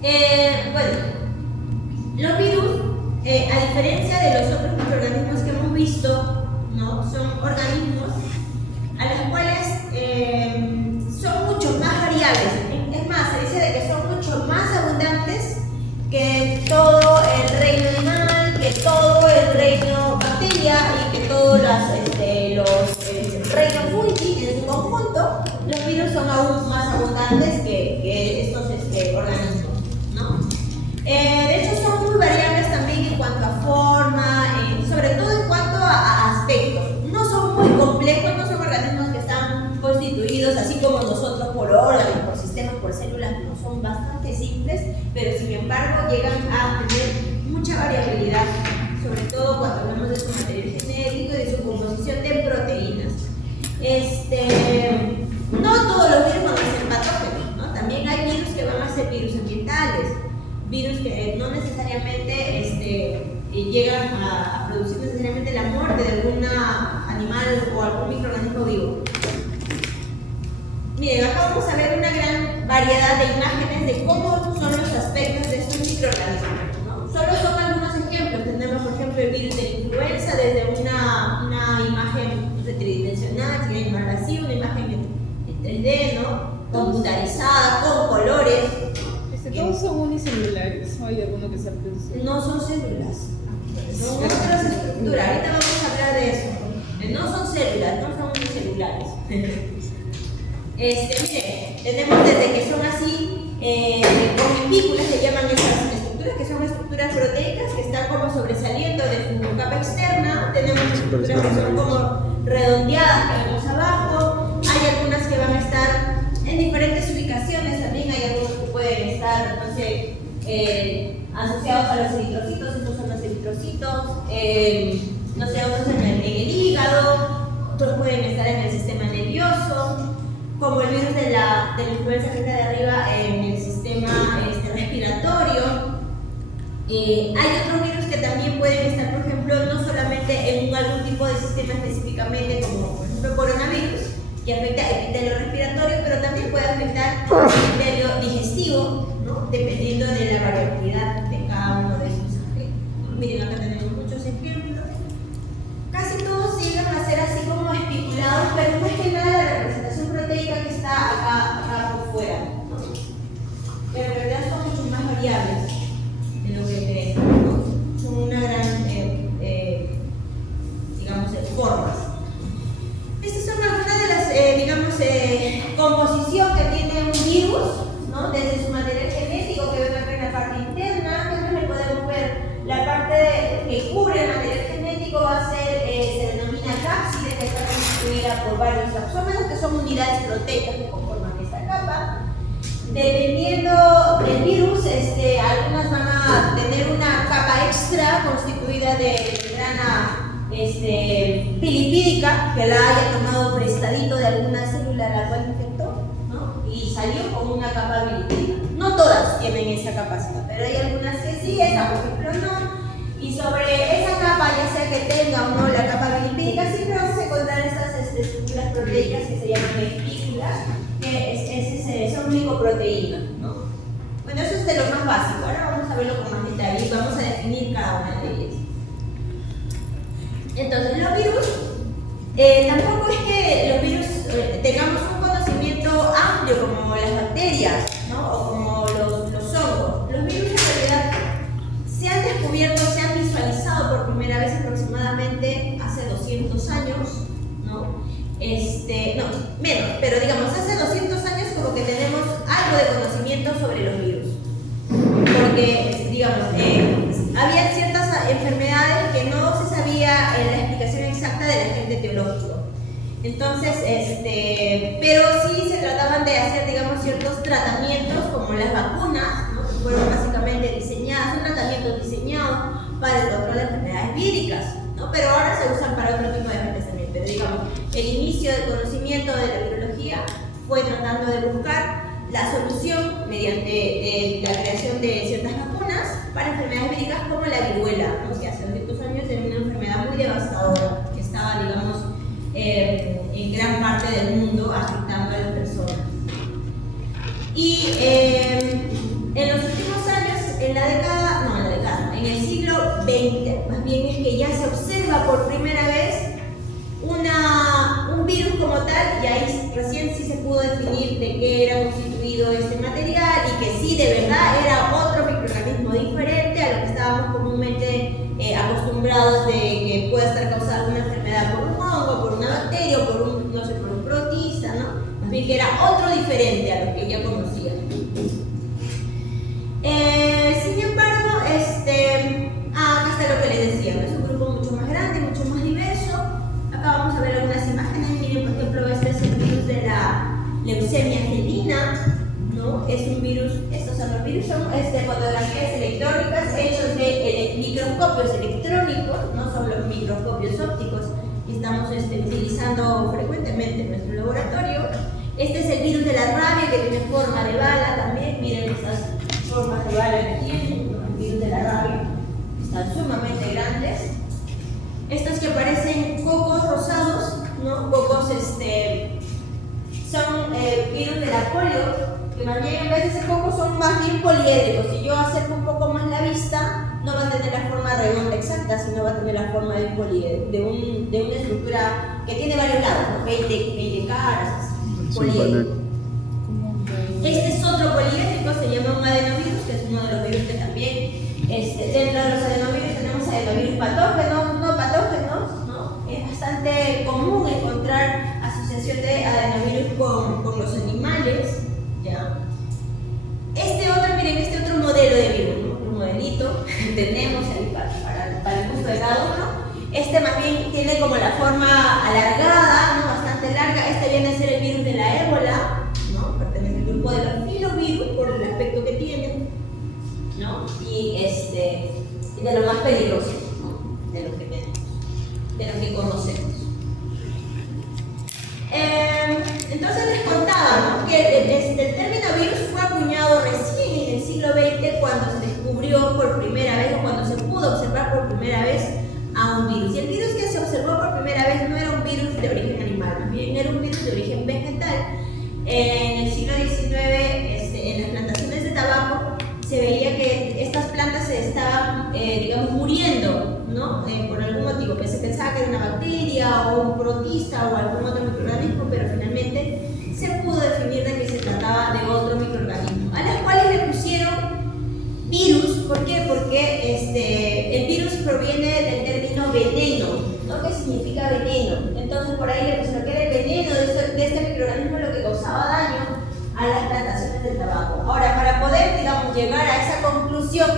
Bueno, los virus, a diferencia de los otros microorganismos que hemos visto, ¿no? Son organismos a los cuales son mucho más variables. Es más, se dice de que son mucho más abundantes que todo el reino animal, que todo el reino bacteria y que todos los reinos fungi en su conjunto. Los virus son aún más abundantes que estos organismos, ¿no? De hecho, son muy variables también en cuanto a forma, sobre todo en cuanto a aspectos. No son muy complejos, no son organismos que están constituidos así como nosotros por órganos, por sistemas, por células, no, son bastante simples, pero sin embargo llegan a tener mucha variabilidad, sobre todo cuando hablamos de su material genético y de su composición de proteínas. No todos los virus van a ser patógenos, ¿no? También hay virus que van a ser virus ambientales, virus que no necesariamente llegan a producir necesariamente la muerte de algún animal o algún microorganismo vivo. Miren, acá vamos a ver una gran variedad de imágenes de cómo son los aspectos de estos microorganismos, ¿no? Solo son algunos ejemplos. Tenemos, por ejemplo, el virus de la influenza desde una imagen tridimensional, si quieren llamarla así, una imagen en 3D, ¿no? Computarizada, con colores. ¿Todos son unicelulares o hay alguno que se produce? No son células, son otras estructuras. Ahorita vamos a hablar de eso. No son células, no son unicelulares. Miren, tenemos desde que son así, con espículas se llaman esas estructuras, que son estructuras proteicas que están como sobresaliendo de su capa externa. Tenemos estructuras que son como redondeadas que vemos abajo. Hay algunas que van a estar en diferentes ubicaciones, también hay algunos que pueden estar, no sé, asociados a los eritrocitos, estos son los eritrocitos, no sé, otros en el hígado, otros pueden estar en el sistema nervioso, como el virus de la influenza que está de arriba en el sistema respiratorio. Hay otros virus que también pueden estar, por ejemplo, no solamente en algún tipo de sistema específicamente, como por ejemplo coronavirus, que afecta el epitelio respiratorio, pero también puede afectar el epitelio digestivo, ¿no? Dependiendo de la variabilidad de cada uno de esos aspectos. Miren, acá tenemos muchos ejemplos. Casi todos llegan a ser así como espiculados, pero más que nada la representación proteica que está acá por fuera, ¿no? Pero en realidad son mucho más variables de lo que creemos, ¿no? Son una gran, digamos, formas. Estas son algunas de las, composición que tiene un virus, ¿no? Desde su material genético, que ven acá en la parte interna. Entonces le podemos ver la parte que cubre el material genético, va a ser, se denomina cápside, que está constituida por varios taxómeros, que son unidades proteicas que conforman esta capa. Dependiendo del virus, algunas van a tener una capa extra constituida de membrana pilipídica, que la haya tomado prestadito de alguna célula a la cual infectó, ¿no? Y salió con una capa pilipídica. No todas tienen esa capacidad, pero hay algunas que sí, esta por ejemplo no. Y sobre esa capa, ya sea que tenga o no la capa pilipídica, siempre vamos a encontrar estas estructuras proteicas que se llaman espículas, que son glicoproteínas, ¿no? Bueno, eso es de lo más básico. Ahora vamos a verlo con más detalle y vamos a definir cada una de ellas. Entonces, los virus, tampoco es que los virus tengamos un conocimiento amplio como las bacterias, ¿no? O como los hongos. Los virus en realidad se han descubierto, se han visualizado por primera vez aproximadamente hace 200 años, ¿no? No, menos, pero digamos, hace 200 años como que tenemos algo de conocimiento sobre los virus. Porque, digamos, había ciertas enfermedades que no se sabía la explicación exacta del agente teológico. Entonces, pero sí se trataban de hacer, digamos, ciertos tratamientos como las vacunas, ¿no? Que fueron básicamente diseñadas, son tratamientos diseñados para el control de enfermedades víricas, ¿no? Pero ahora se usan para otro tipo de enfermedades también. Pero digamos, el inicio del conocimiento de la virología fue tratando de buscar la solución mediante la creación de ciertas vacunas para enfermedades víricas como la viruela, ¿no? Que hace 200 años era una enfermedad muy devastadora que estaba, digamos, en gran parte del mundo afectando a las personas. Y en los últimos tal, y ahí recién sí se pudo definir de qué era constituido este material y que sí, de verdad, era otro microorganismo diferente a lo que estábamos comúnmente acostumbrados de que puede estar causada alguna enfermedad por un hongo, por una bacteria, o por un, no sé, por un protista, ¿no? Más bien que era otro diferente a lo que ya conocían. Sin embargo, acá está lo que les decía, ¿no? Es un grupo mucho más grande, mucho más diverso. Acá vamos a ver algunas imágenes. Miren, por ejemplo, este es el virus de la leucemia felina, ¿no? Es un virus, estos son los virus, son fotografías electrónicas hechos de microscopios electrónicos, no son los microscopios ópticos que estamos utilizando frecuentemente en nuestro laboratorio. Este es el virus de la rabia, que tiene forma de bala también. Miren estas formas de bala que tienen, ¿no? El virus de la rabia, están sumamente grandes. Estos que parecen cocos rosados, ¿no? Cocos, son virus de la polio, que más bien en vez de ser cocos son más bien poliédricos. Si yo acerco un poco más la vista, no va a tener la forma redonda exacta, sino va a tener la forma de un poliédrico, de una estructura que tiene varios lados, ¿no? 20 caras, poliédrico. Este es otro poliédrico, se llama un adenovirus, que es uno de los virus que también, dentro de los adenovirus tenemos adenovirus patógenos, no patógenos, ¿no? Es bastante común encontrar asociación de adenovirus con los animales, ¿ya? Miren, este otro modelo de virus, ¿no? Otro modelito tenemos ahí para el gusto de cada uno. Este más bien tiene como la forma alargada, ¿no? Bastante larga. Este viene a ser el virus de la ébola, ¿no? Pertenece al grupo de los filovirus por el aspecto que tiene, ¿no? Y de lo más peligroso, ¿no? De lo que tenemos, de lo que conocemos. Entonces les contaba, ¿no? Que el término virus fue acuñado recién en el siglo XX, cuando se descubrió por primera vez, o cuando se pudo observar por primera vez a un virus. Y el virus que se observó por primera vez no era un virus de origen animal, más bien era un virus de origen vegetal. En el siglo XIX, en las plantaciones de tabaco, se veía que estas plantas se estaban, digamos, muriendo, ¿no? Por algún motivo, que se pensaba que era una bacteria o un protista o algún otro microorganismo, pero finalmente se pudo definir de que se trataba de otro microorganismo, a las cuales le pusieron virus. ¿Por qué? Porque el virus proviene del término veneno, ¿no? ¿Qué significa veneno? Entonces por ahí le pusieron que era el veneno de este microorganismo lo que causaba daño a las plantaciones del tabaco. Ahora, para poder, digamos, llegar a esa conclusión,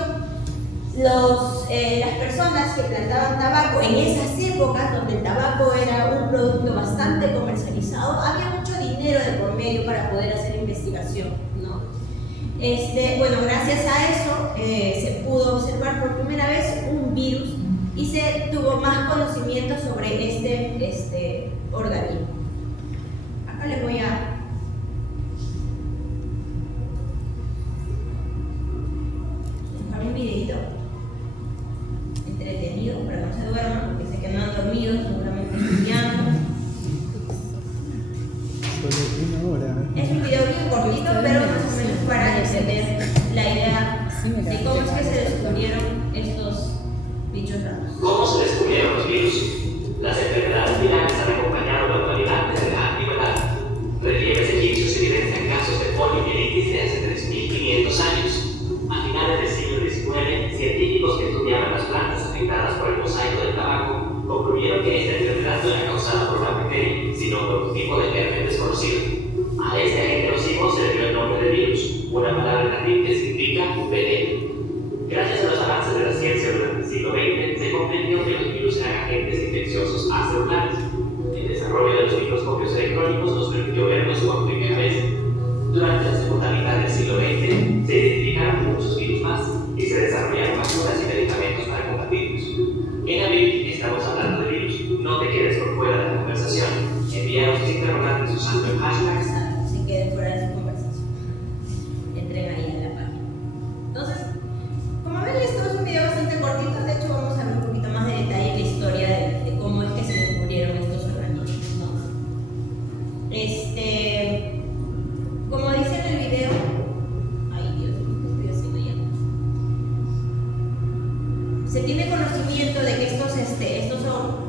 las personas que plantaban tabaco en esas épocas, donde el tabaco era un producto bastante comercializado, había mucho dinero de por medio para poder hacer investigación, ¿no? Bueno, gracias a eso se pudo observar por primera vez un virus y se tuvo más conocimiento sobre este organismo. Acá les voy a dejar un videito entretenido para que no se duerman, porque sé que no han dormido, seguramente estudiando. Solo 1 hora. Es un video bien cortito, pero más o menos para entender la idea de cómo es que se descubrieron estos bichos raros. ¿Cómo se descubrieron los virus? Las enfermedades virales han acompañado la humanidad desde la antigüedad. Relieves egipcios evidencian casos de poliomielitis de hace 3.500 años. A finales del siglo XIX, científicos que estudiaban las plantas afectadas por el mosaico del tabaco concluyeron que esta enfermedad no era causada por una bacteria, sino por un tipo de germen desconocido. A este agente nocivo se le dio el nombre de virus, una palabra en latín que significa veneno. Gracias a los avances de la ciencia durante el siglo XX, se comprendió que los virus eran agentes infecciosos acelulares. El desarrollo de los microscopios electrónicos nos permitió verlos por primera vez. Durante la segunda mitad del siglo XX, se identificaron muchos virus más y se desarrollaron vacunas y medicamentos para combatirlos. En abril estamos hablando de virus. No te quedes por fuera de la conversación. Envíanos tus interrogantes usando el hashtag. Se queden fuera de su conversación. Entren ahí en la página. Entonces, como ven, esto es un video bastante cortito. De hecho, vamos a ver un poquito más de detalle la historia de cómo es que se descubrieron estos organismos, ¿no? Como dice en el video, ay Dios, ¿qué estoy haciendo ya? Se tiene conocimiento de que estos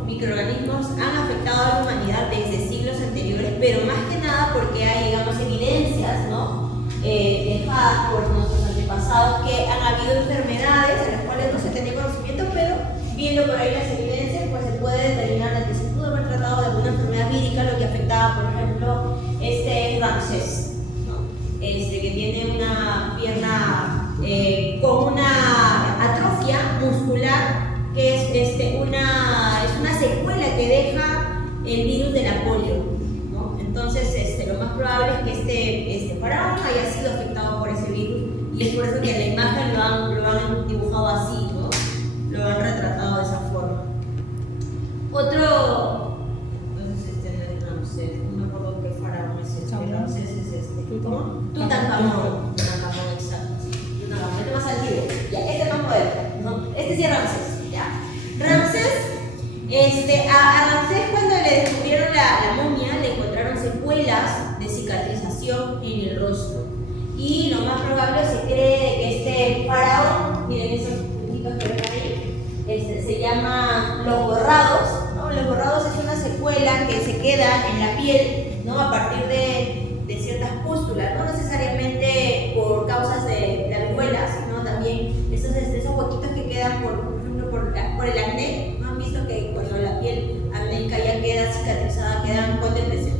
microorganismos han afectado a la humanidad desde siglos anteriores pero más que nada porque hay, digamos, evidencias, ¿no? Dejadas por nuestros antepasados que han habido enfermedades de las cuales no se tenía conocimiento, pero viendo por ahí las evidencias, pues se puede determinar de que se pudo haber tratado de alguna enfermedad vírica, lo que afectaba, por ejemplo, Ramsés, ¿no? Que tiene una pierna con una atrofia muscular, que es una secuela que deja el virus de la polio, ¿no? Entonces, lo más probable es que este faraón haya sido afectado por ese virus, y es por eso que en la imagen lo han dibujado así, ¿no? Lo han retratado de esa forma. Otro, entonces no es Ramsés, no me acuerdo qué faraón es este. Ramsés es este. ¿Cómo? Tutankamón, exacto. Tutankamón, este más antiguo. Ya, este más moderno, ¿no? Este sí es Ramsés, ya. Ramsés, a Ramsés cuando le descubrieron la momia le encontraron secuelas de cicatrización en el rostro. Y lo más probable se cree que este faraón, miren esos puntitos que ven ahí, se llaman los borrados, ¿no? Los borrados es una secuela que se queda en la piel, ¿no? A partir de ciertas pústulas, no necesariamente por causas de la viruela, sino también esos huequitos que quedan por ejemplo por el acné, ¿no? Han visto que cuando la piel acnéica ya queda cicatrizada, quedan con depresión.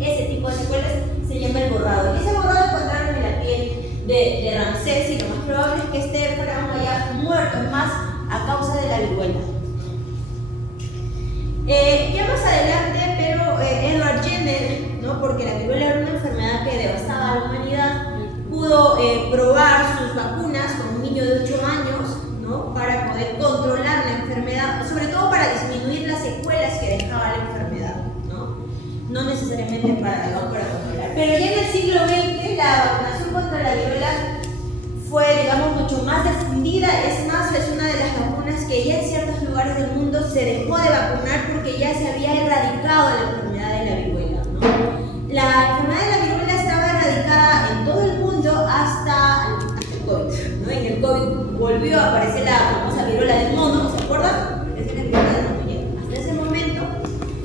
Ese tipo de secuelas se llama el borrado. Y ese borrado encontraron en la piel de Ramsés, y lo más probable es que este faraón haya muerto más a causa de la viruela. Ya más adelante, pero Edward Jenner, ¿no? Porque la viruela era una enfermedad que devastaba a la humanidad, pudo probar sus vacunas con un niño de 8 años, ¿no? Para poder controlar la enfermedad, sobre todo para disminuir las secuelas que dejaba la enfermedad, no necesariamente para controlar. Pero ya en el siglo XX la vacunación contra la viruela fue, digamos, mucho más difundida. Es más, es una de las vacunas que ya en ciertos lugares del mundo se dejó de vacunar porque ya se había erradicado la enfermedad de la viruela, ¿no? La enfermedad de la viruela estaba erradicada en todo el mundo hasta el COVID, ¿no? En el COVID volvió a aparecer la famosa viruela del mono, ¿se acuerdan? Es la viruela del mono. Hasta ese momento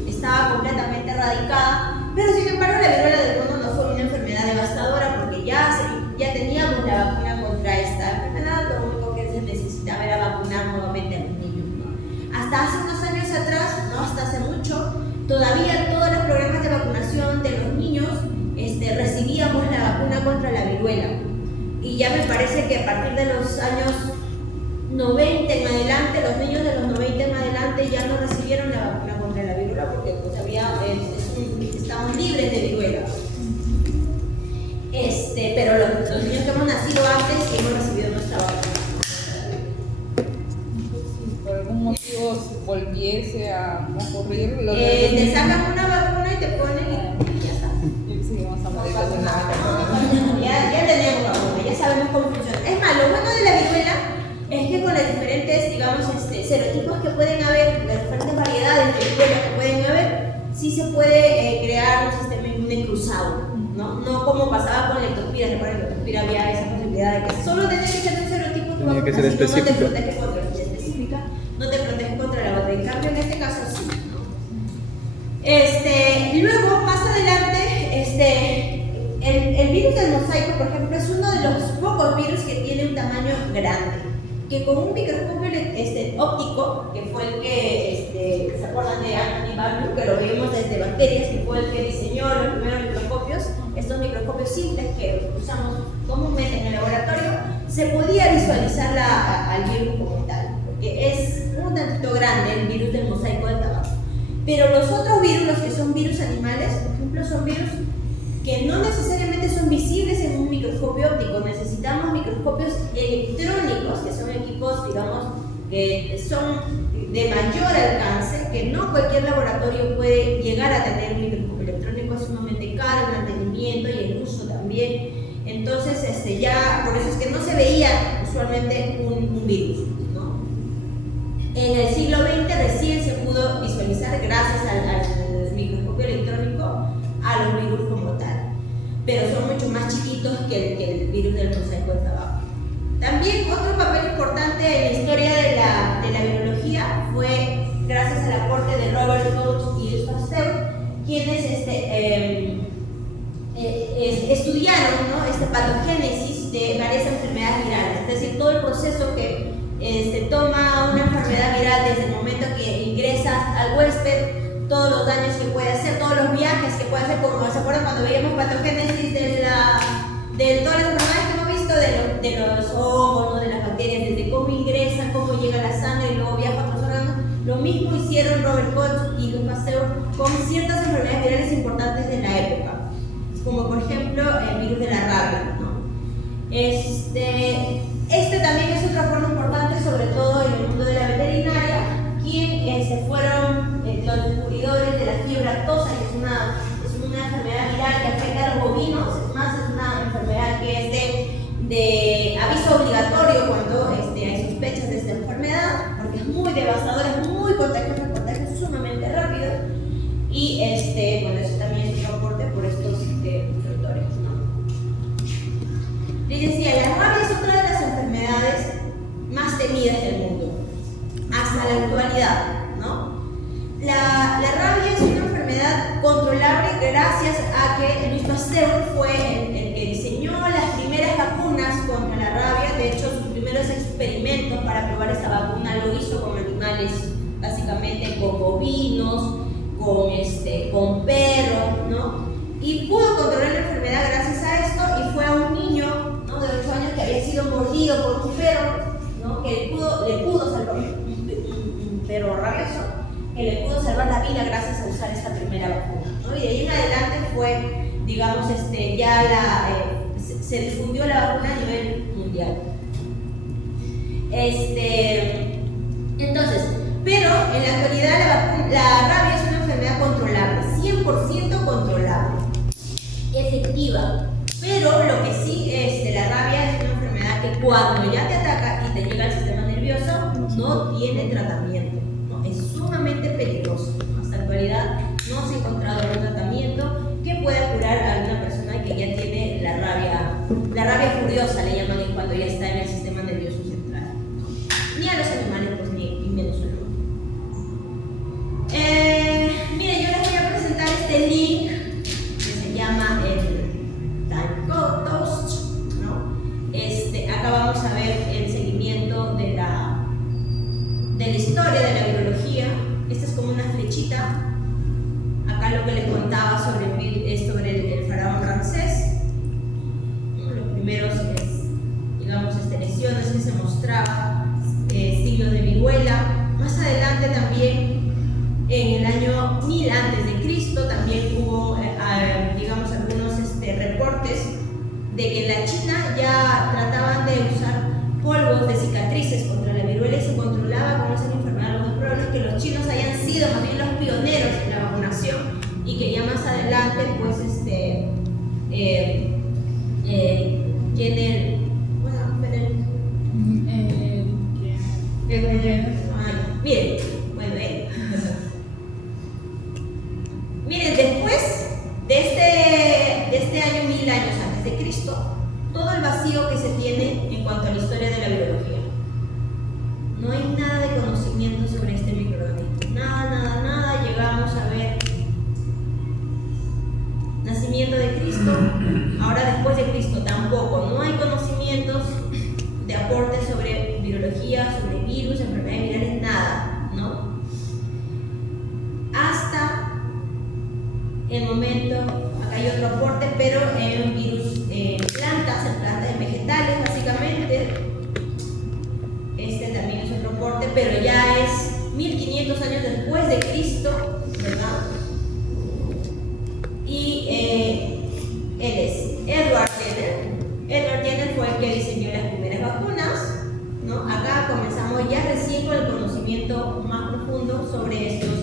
estaba completamente erradicada, pero sin embargo la viruela del mono no fue una enfermedad devastadora porque ya teníamos la vacuna contra esta enfermedad. Lo único que se necesitaba era vacunar nuevamente a los niños, ¿no? Hasta hace unos años atrás, no hasta hace mucho, todavía todos los programas de vacunación de los niños recibíamos la vacuna contra la viruela, y ya me parece que a partir de los años 90 en adelante, los niños de los 90 en adelante ya no recibieron la vacuna contra la viruela porque pues estaban libres de viruela. Pero los niños que hemos nacido antes sí hemos recibido nuestra vacuna. Si por algún motivo volviese a ocurrir, te sacan una vacuna y te ponen y ya está. Y seguimos a morir de nada. Ya tenemos vacuna, ya sabemos cómo funciona. Es más, lo bueno de la viruela es que con las diferentes, digamos, serotipos que pueden haber, las diferentes variedades de viruela que pueden haber, sí se puede crear un sistema inmune cruzado, ¿no? No como pasaba con leptospira. Recuerden que leptospira había esa posibilidad de que solo tenía que ser un serotipo, tenía que ser específica. No te protege contra la específica, no te protege contra la otra. En cambio, en este caso sí, ¿no? Luego, más adelante, el virus del mosaico, por ejemplo, es uno de los pocos virus que tiene un tamaño grande, que con un microscopio óptico, que fue el que, ¿se acuerdan de Anthony Barlow? Que lo vimos desde bacterias, que fue el que diseñó los primeros microscopios, estos microscopios simples que usamos comúnmente en el laboratorio, se podía visualizar al virus como tal, porque es un tantito grande el virus del mosaico del tabaco. Pero los otros virus, los que son virus animales, por ejemplo, son virus que no necesariamente son visibles en un microscopio óptico. Necesitamos microscopios electrónicos, que son equipos, digamos, que son de mayor alcance, que no cualquier laboratorio puede llegar a tener. Un microscopio electrónico es sumamente caro, el mantenimiento y el uso también. Entonces, ya, por eso es que no se veía usualmente un virus, ¿no? En el siglo XX recién se pudo visualizar, gracias al microscopio electrónico, a los virus como tal, pero son mucho más chiquitos que el virus del mosaico del tabaco. También otro papel importante en la historia de la virología fue gracias al aporte de Robert Koch y Louis Pasteur, quienes estudiaron, ¿no?, esta patogénesis de varias enfermedades virales, es decir, todo el proceso que se toma una enfermedad viral desde el momento que ingresa al huésped, todos los daños que puede hacer, todos los viajes que puede hacer, como se acuerdan cuando veíamos patogénesis de todas las enfermedades que hemos visto, de los hongos, ¿no?, de las bacterias, desde cómo ingresan, cómo llega a la sangre y luego viaja a otros órganos. Lo mismo hicieron Robert Koch y Luc Pasteur con ciertas enfermedades virales importantes de la época, como por ejemplo el virus de la rabia, ¿no? Este también es otra forma importante, sobre todo en el mundo de la veterinaria, quien fueron los descubridores de la fiebre aftosa, que es una enfermedad viral que afecta a los bovinos. Es más, es una enfermedad que es de aviso obligatorio cuando hay sospechas de esta enfermedad, porque es muy devastadora, es muy contagiosa, contagia sumamente rápido, y bueno, eso también es un soporte por estos factores, ¿no? Les decía, la rabia es otra de las enfermedades más temidas del mundo, hasta la actualidad, ¿no? La rabia es una enfermedad controlable gracias a que Luc Pasteur fue el que diseñó las primeras vacunas contra la rabia. De hecho, sus primeros experimentos para probar esa vacuna lo hizo con animales, básicamente con bovinos, con perros, ¿no? Y pudo controlar la enfermedad gracias a esto, y fue a un niño, ¿no?, de 8 años que había sido mordido por un perro, ¿no?, que le pudo salvar, un perro rabioso, que le pudo salvar la vida gracias a usar esta primera vacuna, ¿no? Y de ahí en adelante fue, digamos, se difundió la vacuna a nivel mundial. Entonces, pero en la actualidad la rabia es una enfermedad controlable, 100% controlable, efectiva. Pero lo que sí la rabia es una enfermedad que cuando ya te ataca y te llega al sistema nervioso, no tiene tratamiento, ¿no? Es sumamente peligroso. Hasta la actualidad no se ha encontrado un tratamiento que pueda curar a una persona que ya tiene la rabia furiosa, le llaman, cuando ya está en el sistema nervioso central, ¿no? Ni a los animales, pues, ni menos al hombre. Miren, yo les voy a presentar este link que se llama el Time Toast, ¿no? Acá vamos a ver el seguimiento de la historia de la virología. Esta es como una flechita. Acá lo que les contaba sobre el faraón Ramsés, ¿no? Los primeros, digamos, lesiones que se mostraba, signos de viruela. Más adelante también, en el año 1000 a.C., también hubo, digamos, algunos reportes de que en la China ya trataban de usar polvos de cicatrices contra la viruela y se controlaba con esa enfermedad. Lo más probable es que los chinos hayan sido más bien los pioneros en la vacunación y que ya más adelante, pues, miren, después de este año 1000 años antes de Cristo, todo el vacío que se tiene en cuanto a la historia de la biología. No hay nada de conocimiento sobre este microorganismo. Nada. Llegamos a ver nacimiento de Cristo, ahora después de Cristo tampoco. No hay conocimientos de aporte sobre virología, sobre virus, enfermedades virales, nada, ¿no? Hasta el momento, acá hay otro aporte, pero en un virus en plantas vegetales, básicamente. Este también es otro aporte, pero ya es 1500 años después de Cristo, ¿verdad? Y él es Edward Jenner. Edward Jenner fue el que diseñó las primeras vacunas, ¿no? Acá comenzamos ya recién con el conocimiento más profundo sobre estos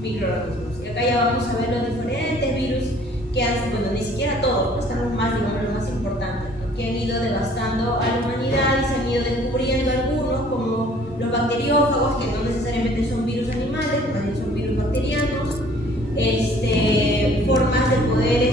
microorganismos. Y acá ya vamos a ver los diferentes virus que han, bueno, ni siquiera todos, están los más, digamos, los más importantes, ¿no?, que han ido devastando a la humanidad y se han ido descubriendo algunos, como los bacteriófagos, que no necesariamente son virus animales, más bien son virus bacterianos. Formas de poder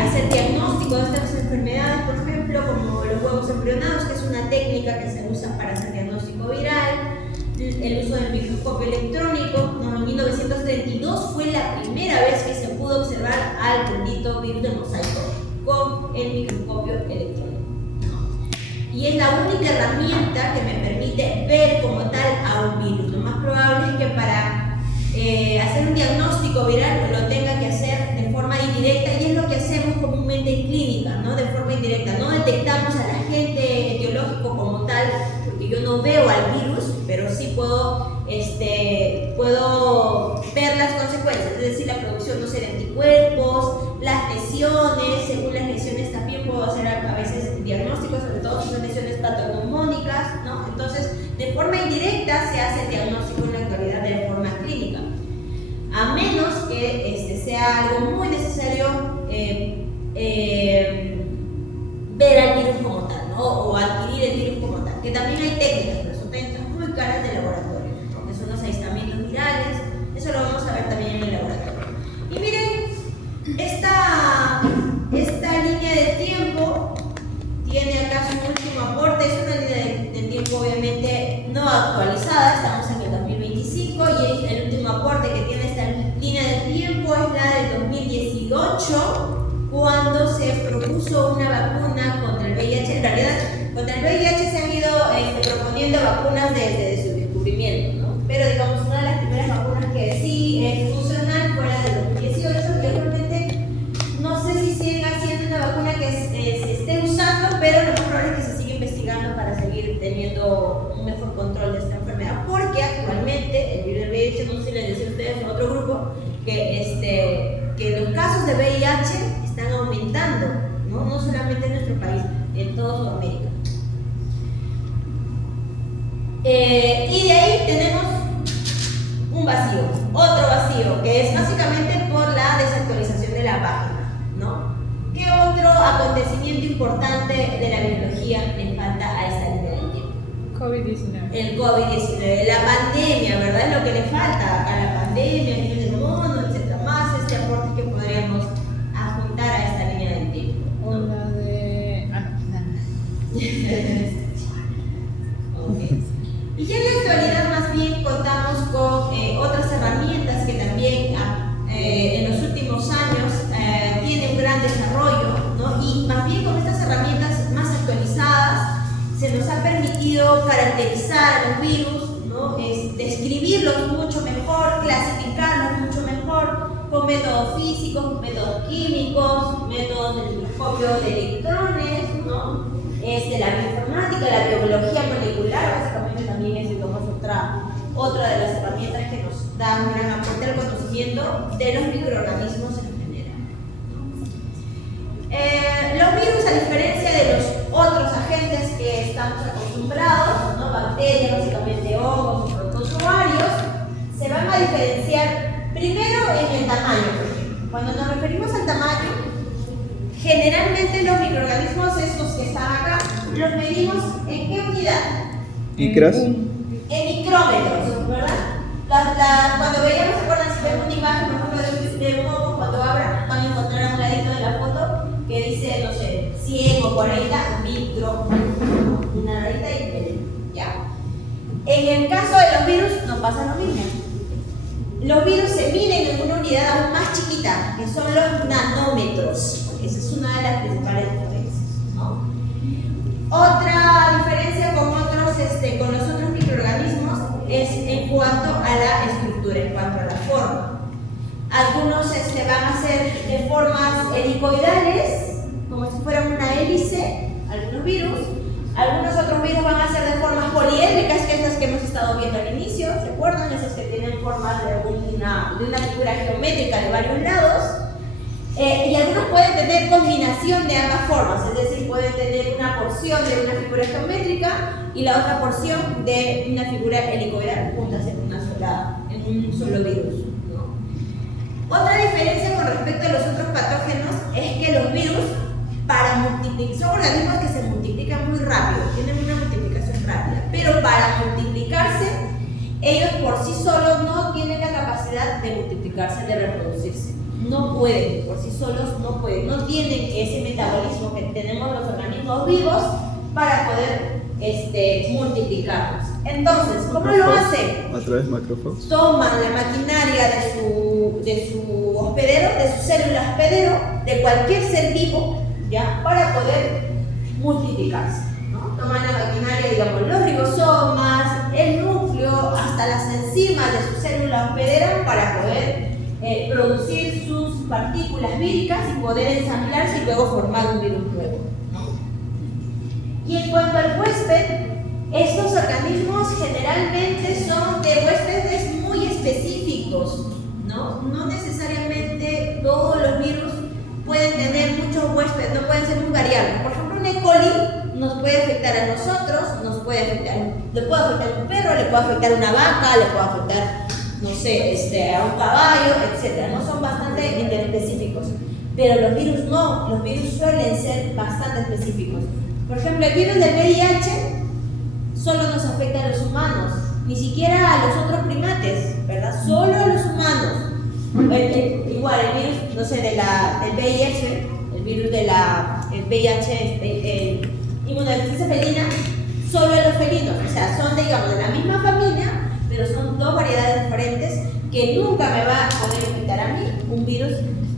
hacer diagnóstico de estas enfermedades, por ejemplo, como los huevos embrionados, que es una técnica que se usa para hacer diagnóstico viral. el uso del microscopio electrónico, ¿no? En 1932 fue la primera vez que se pudo observar al bendito virus del mosaico con el microscopio electrónico, ¿no? Y es la única herramienta que me permite ver como tal a un virus. Lo más probable es que para hacer un diagnóstico viral lo tenga que hacer de forma indirecta, y es lo que hacemos comúnmente en clínica, ¿no? De forma indirecta. No detectamos al agente etiológico como tal, porque yo no veo al virus, pero sí puedo ver las consecuencias, es decir, la producción, no sé, de anticuerpos, las lesiones. Según las lesiones también puedo hacer a veces diagnósticos, sobre todo si son lesiones patognomónicas, ¿no? Entonces, de forma indirecta se hace el diagnóstico en la actualidad de forma clínica, a menos que sea algo muy necesario ver al virus como tal, ¿no? O adquirir el virus como tal, que también hay técnicas, pero son técnicas muy caras de laboratorio, ¿no? Que son los aislamientos virales. Eso lo vamos a ver también en el laboratorio. Y miren, esta línea de tiempo tiene acá su último aporte. Es una línea de tiempo obviamente no actualizada, estamos en el 2025, y el último aporte que tiene esta línea de tiempo es la del 2018, cuando se propuso una vacuna contra el VIH. En realidad, contra el VIH se han ido proponiendo vacunas desde su descubrimiento, ¿no? Pero digamos, una de las primeras vacunas que sí es funcional fue la del 2018, y actualmente no sé si siguen haciendo una vacuna que se esté usando, pero lo más probable es que se siga investigando para seguir teniendo un mejor control de esta enfermedad, porque actualmente el virus del VIH, no sé si les decía a ustedes en otro grupo, que los casos de VIH están aumentando, ¿no? No solamente en nuestro país, en toda Sudamérica. Y de ahí tenemos un vacío, otro vacío, que es básicamente por la desactualización de la página, ¿no? ¿Qué otro acontecimiento importante de la biología le falta a esta línea del tiempo? COVID-19. El COVID-19, la pandemia, ¿verdad? Es lo que le falta a la pandemia, el virus del mono, etc. Más aporte que podríamos adjuntar a esta línea del tiempo. O la de... Okay. Y ya en la actualidad más bien contamos con otras herramientas que también en los últimos años tienen un gran desarrollo, ¿no? Y más bien con estas herramientas más actualizadas se nos ha permitido caracterizar a los virus, ¿no? Describirlos mucho mejor, clasificarlos mucho mejor, con métodos físicos, métodos químicos, métodos del microscopio de electrones, ¿no? La bioinformática, la biología molecular, básicamente también es, digamos, otra de las herramientas que nos da un gran aporte al conocimiento de los microorganismos en general, ¿no? Los virus, a diferencia de los otros agentes que estamos acostumbrados, ¿no? Bacterias, básicamente hongos o protozoarios, se van a diferenciar primero en el tamaño, por ejemplo. Cuando nos referimos al tamaño, generalmente los microorganismos estos que están acá los medimos ¿en qué unidad? ¿Micras? En micrómetros, ¿verdad? Cuando veíamos, ¿se acuerdan? Si vemos una imagen, por ejemplo, de un hongo, cuando abran, van a encontrar a un ladito de la foto que dice, no sé, 100 o 40 micrómetros, una rayita y medio, ¿ya? En el caso de los virus no pasa lo mismo. Los virus se miden en una unidad aún más chiquita, que son los nanómetros. Esa es una de las principales diferencias, ¿no? Otra diferencia con los otros microorganismos es en cuanto a la estructura, en cuanto a la forma. Algunos van a ser de formas helicoidales, como si fueran una hélice, algunos virus. Algunos otros virus van a ser de formas poliédricas, que estas que hemos estado viendo al inicio, ¿se acuerdan? Esos que tienen formas de una figura geométrica de varios lados. Y algunos pueden tener combinación de ambas formas, es decir, pueden tener una porción de una figura geométrica y la otra porción de una figura helicoidal juntas en un solo virus, ¿no? Otra diferencia con respecto a los otros patógenos es que los virus, para multiplicar, son organismos que se multiplican muy rápido, tienen una multiplicación rápida, pero para multiplicarse, ellos por sí solos no tienen la capacidad de multiplicarse, de reproducirse. No pueden, por sí solos no pueden, no tienen ese metabolismo que tenemos los organismos vivos para poder multiplicarnos. Entonces, ¿cómo lo hace? A través de macrófagos. Toman la maquinaria de su hospedero, de su célula hospedero, de cualquier ser vivo, ¿ya? Para poder multiplicarse, ¿no? Toman la maquinaria, digamos, los ribosomas, el núcleo, hasta las enzimas de su célula hospedera para poder producir sus partículas víricas y poder ensamblarse y luego formar un virus nuevo, ¿no? Y en cuanto al huésped, estos organismos generalmente son de huéspedes muy específicos, ¿no? No necesariamente todos los virus pueden tener muchos huéspedes, no pueden ser muy variables. Por ejemplo, un E. coli nos puede afectar a nosotros, le puede afectar a un perro, le puede afectar a una vaca, le puede afectar, no sé, a un caballo, etc. ¿No? Son bastante interespecíficos. Pero los virus no, los virus suelen ser bastante específicos. Por ejemplo, el virus del VIH solo nos afecta a los humanos, ni siquiera a los otros primates, ¿verdad? Solo a los humanos. Igual el virus, no sé, del VIH, el virus del VIH, inmunodeficiencia felina, solo a los felinos. O sea, son, digamos, de la misma familia, pero son dos variedades diferentes que nunca me va a poder afectar a mí un virus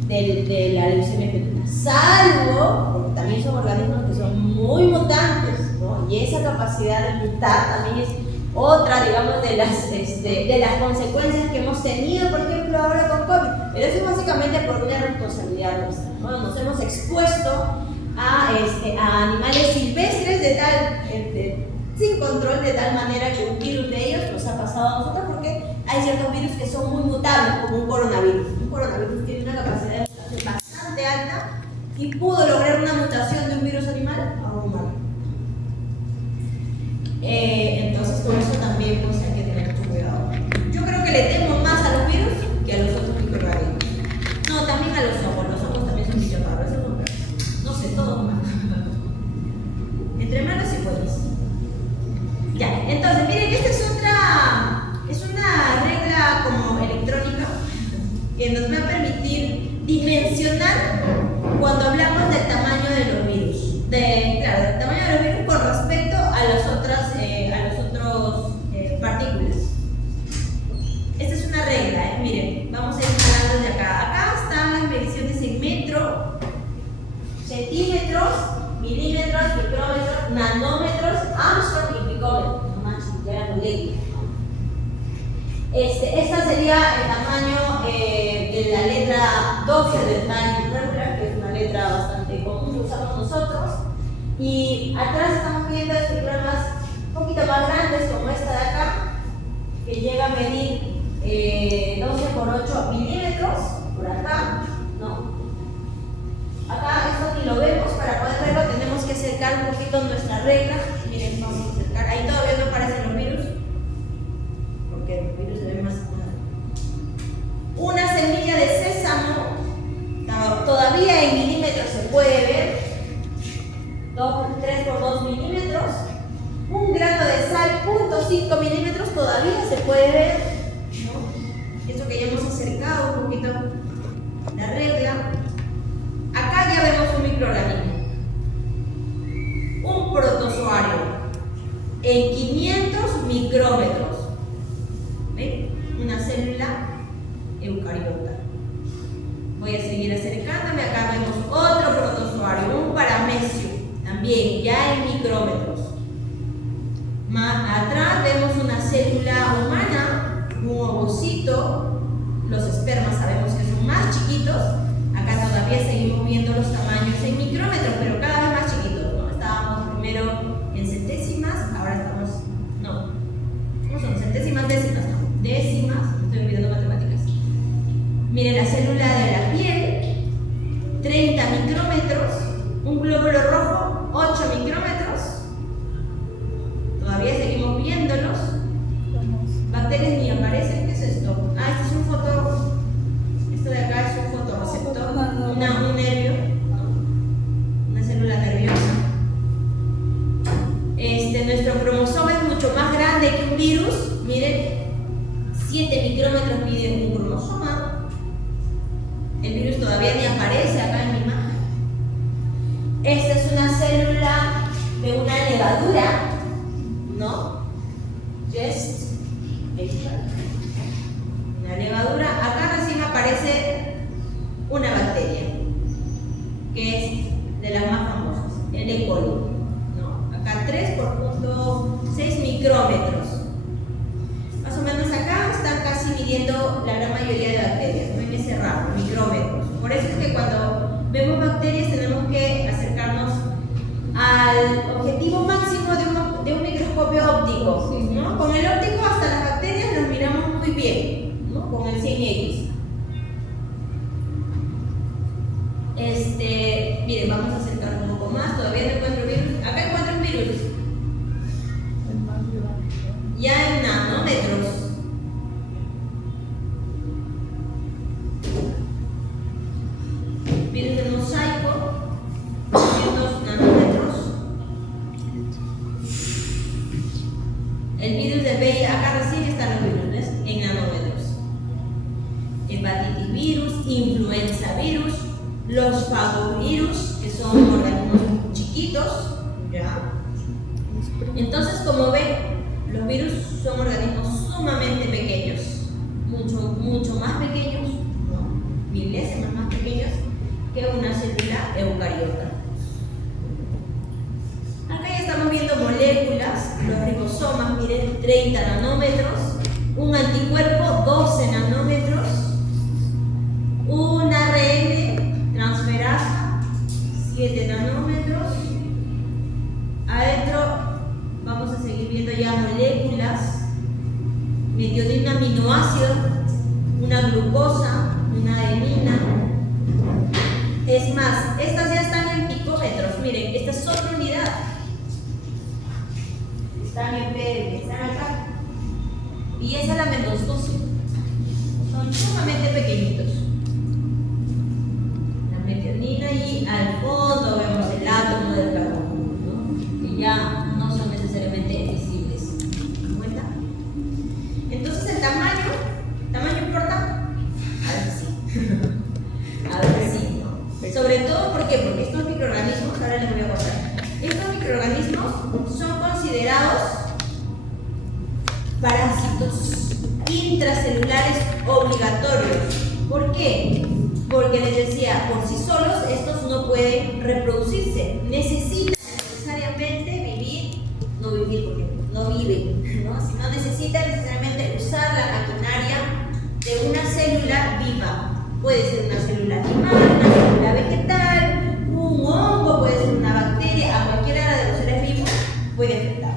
de la leucemia felina. Salvo, porque también son organismos que son muy mutantes, ¿no? Y esa capacidad de mutar también es otra, digamos, de las consecuencias que hemos tenido, por ejemplo, ahora con COVID. Pero eso es básicamente por una responsabilidad nuestra, ¿no? Nos hemos expuesto a animales silvestres sin control, de tal manera que un virus de ellos nos ha pasado a nosotros, porque hay ciertos virus que son muy mutables, como un coronavirus. Un coronavirus tiene una capacidad de mutación bastante alta y pudo lograr una mutación de un virus animal a un humano. Entonces, con eso también pues, hay que tener mucho cuidado. Yo creo que le temo más a los virus que a los otros microorganismos. No, también a los hongos también son bichos raros, no sé, todos más. Entre malos y buenos. Ya, entonces, miren, esta es una regla como electrónica que nos va a permitir dimensionar cuando hablamos del tamaño de los virus. Del tamaño de los virus con respecto a los otros partículas. Esta es una regla, miren, vamos a ir hablando de acá. Acá están las mediciones en metro, centímetros, milímetros, micrómetros, nanómetros, Armstrong y picómetros. No manches, ya lo leí. Esta sería el tamaño de la letra 12 del Times Regular, que es una letra bastante común que usamos nosotros. Y atrás estamos viendo estructuras un poquito más grandes, como esta de acá, que llega a medir 12 por 8 milímetros, por acá, ¿no? Acá esto ni lo vemos, para poder verlo tenemos que acercar un poquito nuestra regla. Miren, vamos a acercar, ahí todavía no aparecen los virus, porque los virus se ven más. Una semilla de sésamo, todavía en milímetros se puede ver, 3 por 2 milímetros. Un grano de sal, 0.5 milímetros, todavía se puede ver, ¿no? Esto que ya hemos acercado un poquito la regla. Acá ya vemos un microorganismo, un protozoario en 500 micrómetros. ¿Ven? Una célula eucariota. Voy a seguir acercándome. Acá vemos otro protozoario, un paramecio, también ya en micrómetros. Atrás vemos una célula humana, un ovocito. Los espermas sabemos que son más chiquitos. Acá todavía seguimos viendo los tamaños en micrómetros, pero cada vez más chiquitos, ¿no? Estábamos primero en centésimas, ahora estamos, no son centésimas, décimas, no, décimas, me estoy olvidando matemáticas. Miren la célula de la piel, 30 micrómetros, un glóbulo rojo, 8 micrómetros. Todavía seguimos viéndolos. Bacterias ni aparecen. ¿Qué es esto? Esto es un esto de acá es un fotorreceptor, un nervio, una célula nerviosa. Nuestro cromosoma es mucho más grande que un virus. Miren, 7 micrómetros mide un cromosoma. El virus todavía ni aparece acá en mi imagen. Esta es una célula de una levadura, ¿no? test. Ahí está. Una levadura. Acá recién aparece una bacteria, que es de las más famosas, el E. coli, ¿no? Acá 3 por punto 6 micrómetros. Más o menos acá están casi midiendo la gran mayoría de bacterias, no en ese rango, micrómetros. Por eso es que cuando vemos bacterias tenemos que acercarnos al objetivo máximo de un microscopio óptico, ¿no? Con el óptico hasta las bacterias las miramos muy bien, ¿no? Con el 100X. Miren, vamos a acercar un poco más, todavía no encuentro virus. Acá encuentro un virus, El más grande. ya en nanómetros. Virus del mosaico, 200 nanómetros. El virus del VIH, acá recién están los virus, ¿ves? En nanómetros. Hepatitis virus, influenza virus, los fagovirus, que son organismos chiquitos, ¿ya? Entonces, como ven, los virus son organismos sumamente pequeños, mucho más pequeños, ¿no? Milésimas más pequeños que una célula eucariota. Acá ya estamos viendo moléculas, los ribosomas, miren, 30 nanómetros, un anticuerpo, 12 nanómetros, un ARN transferasa, 7 nanómetros. Adentro vamos a seguir viendo ya moléculas, metido de un aminoácido, una glucosa, una adenina. Es más, estas ya están en picómetros. Miren, esta es otra unidad. Están en ppm, están acá. Y esa es la mendoscopia. Son sumamente pequeñitos. La metionina y al fondo vemos el átomo del carbono, ¿no? Que ya no son necesariamente visibles. ¿Se dan cuenta? Entonces el ¿tamaño importa? A ver si sí. A ver si sí, ¿no? Sobre todo, ¿por qué? Porque estos microorganismos, ahora les voy a contar, estos microorganismos son considerados parásitos intracelulares obligatorios. ¿Por qué? Porque les decía, por sí solos estos no pueden reproducirse, necesitan necesariamente vivir, no vivir porque no viven, ¿no? Sino necesitan necesariamente usar la maquinaria de una célula viva. Puede ser una célula animal, una célula vegetal, un hongo, puede ser una bacteria, a cualquiera de los seres vivos puede afectar.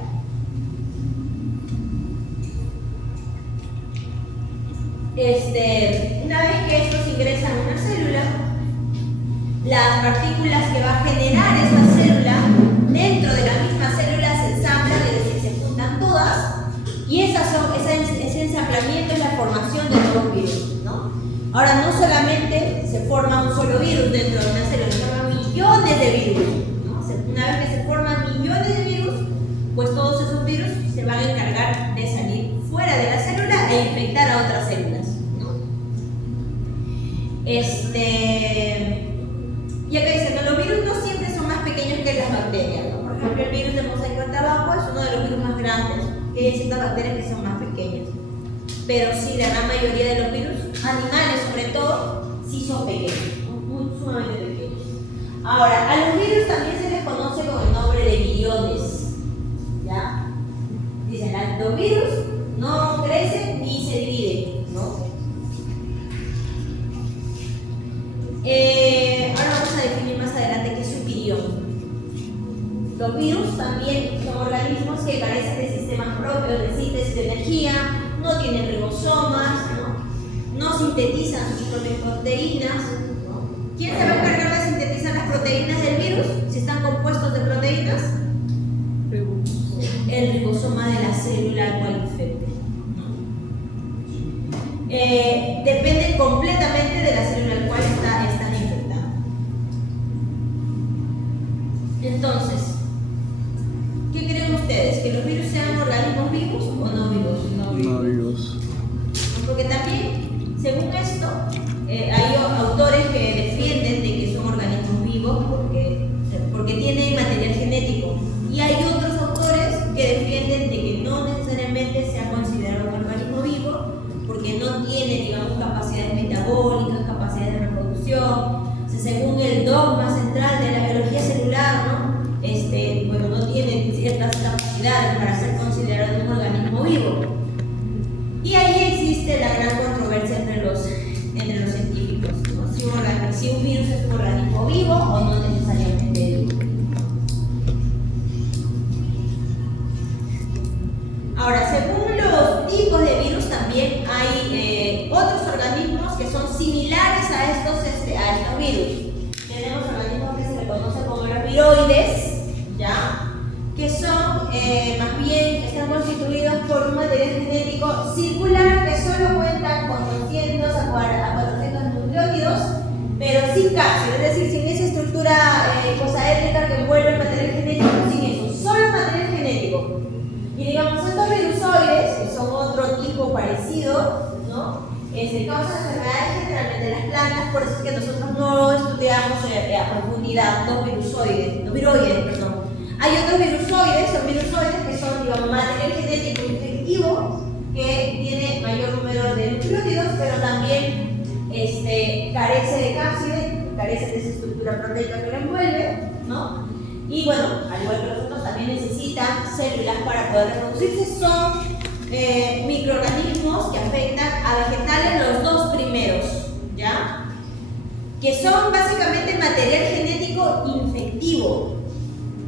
Una vez que estos ingresan a una célula, las partículas que va a generar esa célula dentro de la misma célula se ensamblan, es decir, se juntan todas, y ese ensamblamiento es la formación de nuevos virus, ¿no? Ahora, no solamente se forma un solo virus dentro de una célula, se forman millones de virus, ¿no? Una vez que se forman millones de virus, pues todos esos virus se van a encargar de salir fuera de la célula e infectar a otras células, ¿no? Y acá dicen que los virus no siempre son más pequeños que las bacterias, ¿no? Por ejemplo, el virus del mosaico de tabaco es uno de los virus más grandes, que hay ciertas bacterias que son más pequeñas. Pero sí, la gran mayoría de los virus, animales sobre todo, sí son pequeños, ¿no? Sumamente pequeños. Ahora, a los virus también se les conoce con el nombre de viriones, ¿ya? Dicen, los virus no crecen ni se dividen, ¿no? Ahora vamos a definir más adelante qué es un virión. Los virus también son organismos que carecen de sistemas propios de síntesis de energía, no tienen ribosomas, no sintetizan sus propias proteínas, ¿no? ¿Quién se va a encargar de sintetizar las proteínas del virus? Si están compuestos de proteínas, el ribosoma de la célula al cual infecte, ¿no? Depende completamente de la célula al cual están infectando. Entonces, ¿qué creen ustedes? ¿Que los virus sean organismos vivos o no vivos? No vivos. Porque también, según esto, hay autores que defienden de que son organismos vivos porque tienen material genético. Y hay otros autores que defienden de que no necesariamente sean evolución, según el dogma central de la biología celular, ¿no? Bueno, no tiene ciertas capacidades para ser considerado un organismo vivo. Y ahí existe la gran controversia entre los científicos, ¿no? Si un virus es un organismo vivo o no necesariamente vivo. Ahora, según los tipos de virus, también hay otros organismos que son similares a estos virus. Tenemos organismos que se le conoce como los viroides, ¿ya? Que son, más bien, están constituidos por un material genético circular que solo cuenta con 200 a 400 nucleótidos, pero sin cápsula, es decir, sin esa estructura posaédrica que envuelve el material genético, sin eso, solo material genético. Y digamos, estos virusoides, que son otro tipo parecido, ¿no? Se causan enfermedades generalmente de las plantas, por eso es que nosotros no estudiamos a profundidad los viroides, perdón. Hay otros virusoides, son virusoides que son, digamos, material genético infectivo, que tiene mayor número de nucleótidos, pero también carece de cápside, carece de esa estructura proteica que lo envuelve, ¿no? Y bueno, al igual que los otros, también necesitan células para poder reproducirse. Son microorganismos que afectan a vegetales, los dos primeros, ¿ya? Que son básicamente material genético infectivo.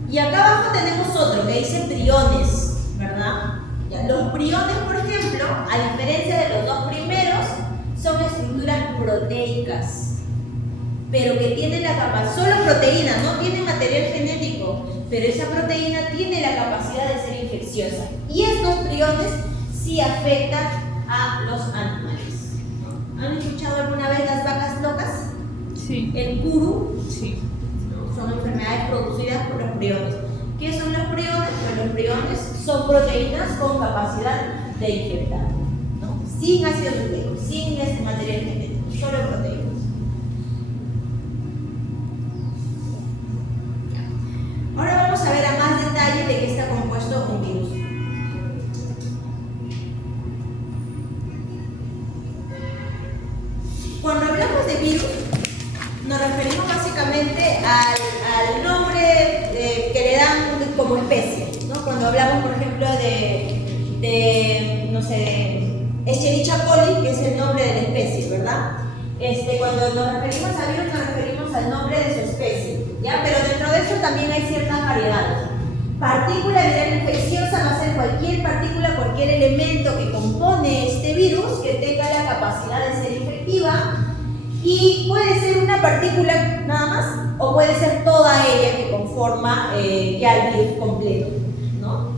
Y acá abajo tenemos otro que dice priones, ¿verdad? Ya, los priones, por ejemplo, a diferencia de los dos primeros, son estructuras proteicas, pero que tienen la capacidad, solo proteína, no tiene material genético, pero esa proteína tiene la capacidad de ser infecciosa. Y estos priones sí afectan a los animales, ¿no? ¿Han escuchado alguna vez las vacas locas? Sí. El kuru. Sí. Son enfermedades producidas por los priones. ¿Qué son los priones? Pues los priones son proteínas con capacidad de infectar, ¿no? Sin ácido nucleico, sin este material genético, solo proteínas. Ahora vamos a ver a más detalle de qué está compuesto un virus. Cuando hablamos de virus, nos referimos básicamente al nombre que le dan como especie, ¿no? Cuando hablamos, por ejemplo, no sé, Escherichia coli, que es el nombre de la especie, ¿verdad? Cuando nos referimos a virus, nos referimos al nombre de su especie, ¿ya? Pero dentro de eso también hay ciertas variedades. Partícula viral infecciosa va a ser cualquier partícula, cualquier elemento que compone este virus que tenga la capacidad de ser infectiva. Y puede ser una partícula nada más, o puede ser toda ella que conforma ya el virus completo, ¿no?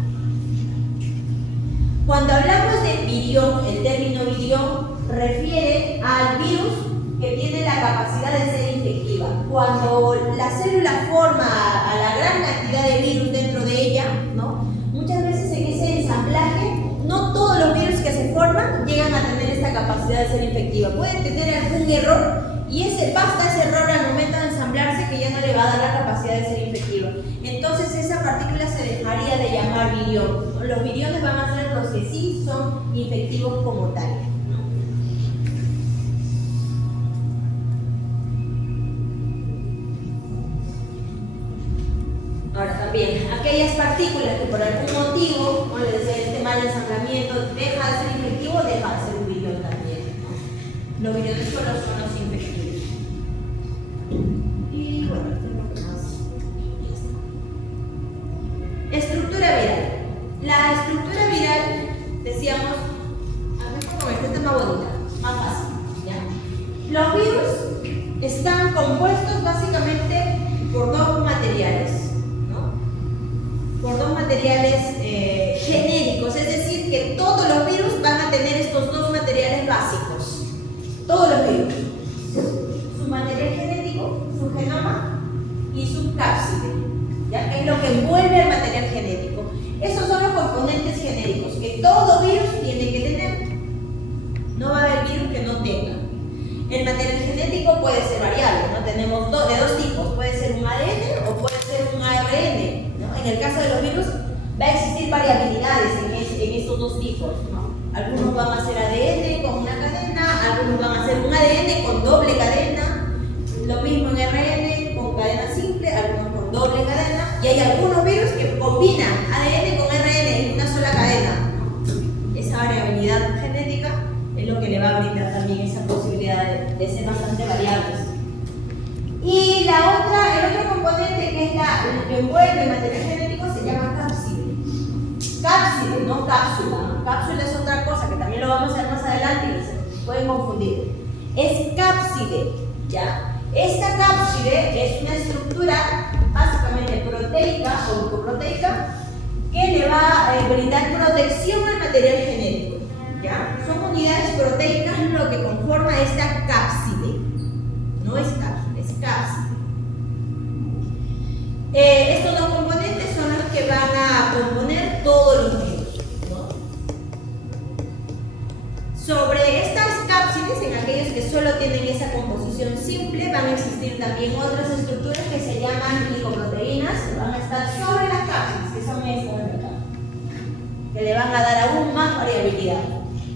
Cuando hablamos de virión, el término virión refiere al virus que tiene la capacidad de ser infectiva. Cuando la célula forma a la gran cantidad de virus dentro de ella, ¿no? Muchas veces en ese ensamblaje, no todos los virus que se forman llegan a tener esta capacidad de ser infectiva. Pueden tener algún error y basta ese error al momento de ensamblarse que ya no le va a dar la capacidad de ser infectiva. Entonces esa partícula se dejaría de llamar virión, ¿no? Los viriones van a ser los que sí son infectivos como tal. Ahora también, aquellas partículas que por algún motivo, como les decía, este mal ensamblamiento deja de ser infectivo, deja de ser un virión también, ¿no? Los viriones solo son los infectivos. Y bueno, esto es lo que más. Estructura viral. La estructura viral, decíamos, a ver cómo esta está más bonita, más fácil, ¿ya? Los virus están compuestos básicamente por dos materiales. Por dos materiales genéricos, es decir, que todos los virus van a tener estos dos materiales básicos. Todos los virus. Su material genético, su genoma y su cápside, ¿ya? Que es lo que envuelve el material genético. Esos son los componentes genéricos que todo virus tiene que tener. No va a haber virus que no tenga. El material genético puede ser variable, ¿no? Tenemos de dos tipos, puede ser un ADN o puede ser un ARN. En el caso de los virus va a existir variabilidades en estos dos tipos, ¿no? Algunos van a ser ADN con una cadena, algunos van a ser un ADN con doble cadena, lo mismo en RN con cadena simple, algunos con doble cadena, y hay algunos virus que combinan ADN con RN en una sola cadena. Esa variabilidad genética es lo que le va a brindar también esa posibilidad de ser bastante variables. Y la otra, el otro componente que es el que envuelve el material genético se llama cápside. Cápside, no cápsula. Cápsula es otra cosa que también lo vamos a ver más adelante y se pueden confundir. Es cápside, ¿ya? Esta cápside es una estructura básicamente proteica o glucoproteica que le va a brindar protección al material genético, ¿ya? Son unidades proteicas lo que conforma esta cápside. No es cápsula, es cápside. Estos dos componentes son los que van a componer todos los virus, ¿no? Sobre estas cápsides, en aquellos que solo tienen esa composición simple, van a existir también otras estructuras que se llaman glicoproteínas, que van a estar sobre las cápsides, que son estas de acá, que le van a dar aún más variabilidad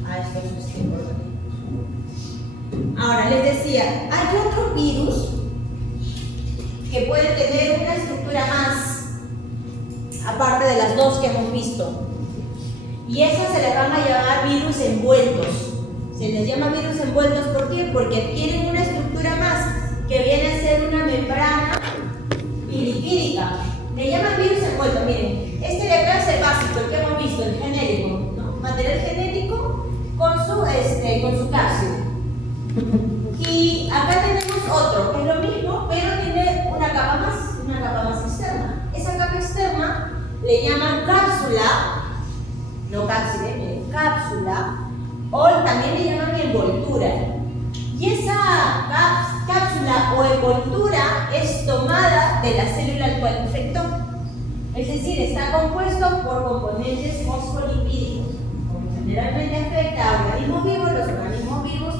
a estos sistemas. Ahora, les decía, hay otros virus que pueden tener una estructura más, aparte de las dos que hemos visto. Y esas se les van a llamar virus envueltos. Se les llama virus envueltos, ¿por qué? Porque adquieren una estructura más, que viene a ser una membrana lipídica. Le llaman virus envueltos, miren. Este de acá es el básico, el que hemos visto, el genérico, ¿no? Material genético con su cápside. Y acá tenemos otro, que es lo mismo, pero tiene una capa más externa. Esa capa externa le llaman cápsula, no cápside, miren, cápsula, o también le llaman envoltura. Y esa cápsula o envoltura es tomada de la célula al cual infectó. Es decir, está compuesto por componentes fosfolipídicos. Como generalmente afecta a organismos vivos, los organismos vivos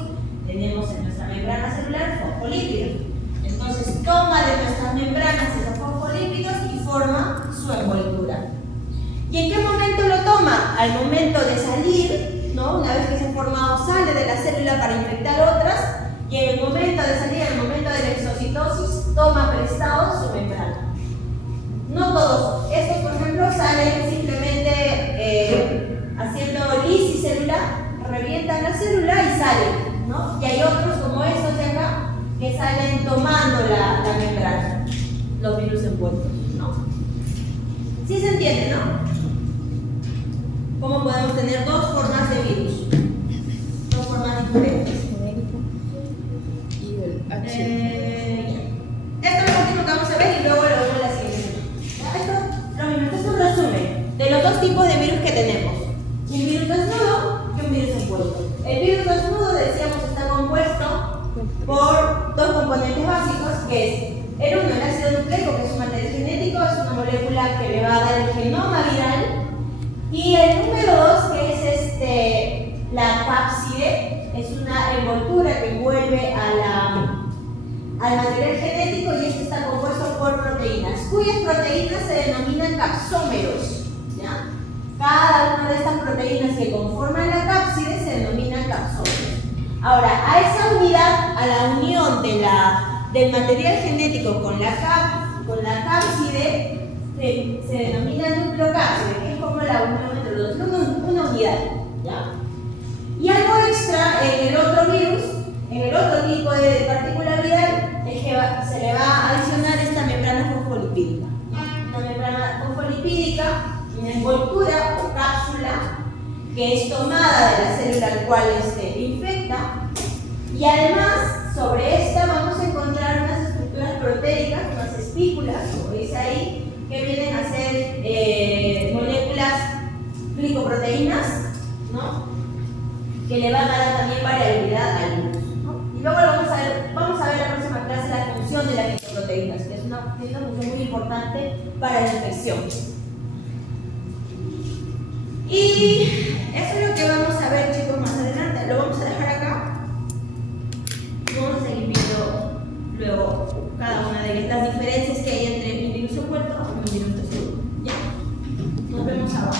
tenemos en nuestra membrana celular fosfolípidos. Entonces toma de nuestras membranas esos fosfolípidos y forma su envoltura. ¿Y en qué momento lo toma? Al momento de salir, ¿no? Una vez que se ha formado, sale de la célula para infectar otras, y en el momento de salir, en el momento de la exocitosis, toma prestado su membrana. No todos. Estos, por ejemplo, salen simplemente haciendo lisis celular, revientan la célula y salen, ¿no? Y hay otros como estos de acá que salen tomando la membrana, los virus envueltos, ¿no? ¿Sí se entiende, no? ¿Cómo podemos tener dos formas de virus? Dos formas diferentes. Y el H. Esto es lo último que vamos a ver y luego lo vemos en la siguiente. Esto es un resumen de los dos tipos de virus que tenemos. Un virus desnudo y un virus envuelto. El virus desnudo, decíamos, está compuesto por dos componentes básicos, que es el uno, el ácido nucleico, que es un material genético, es una molécula que le va a dar el genoma viral. Y el número 2, que es la cápside, es una envoltura que envuelve al material genético, y esto está compuesto por proteínas, cuyas proteínas se denominan capsómeros, ¿ya? Cada una de estas proteínas que conforman la cápside se denominan capsómeros. Ahora, a esa unidad, a la unión del material genético con la cápside, se denomina nucleocápside, que es como la unión entre los dos, una unidad, ¿ya? Y algo extra en el otro virus, en el otro tipo de partícula viral, es que se le va a adicionar esta membrana fosfolipídica. Una membrana fosfolipídica, una envoltura o cápsula que es tomada de la célula al cual infecta, y además sobre esta vamos a encontrar unas estructuras proteicas, unas espículas, como dice ahí, que vienen a ser moléculas glicoproteínas, ¿no? Que le van a dar también variabilidad al virus, ¿no? Y luego vamos a ver en la próxima clase la función de las glicoproteínas, que es una función muy importante para la infección. Y eso es lo que vamos a ver, chicos, más adelante. Lo vamos a dejar acá. Vamos a seguir viendo luego cada una de estas diferencias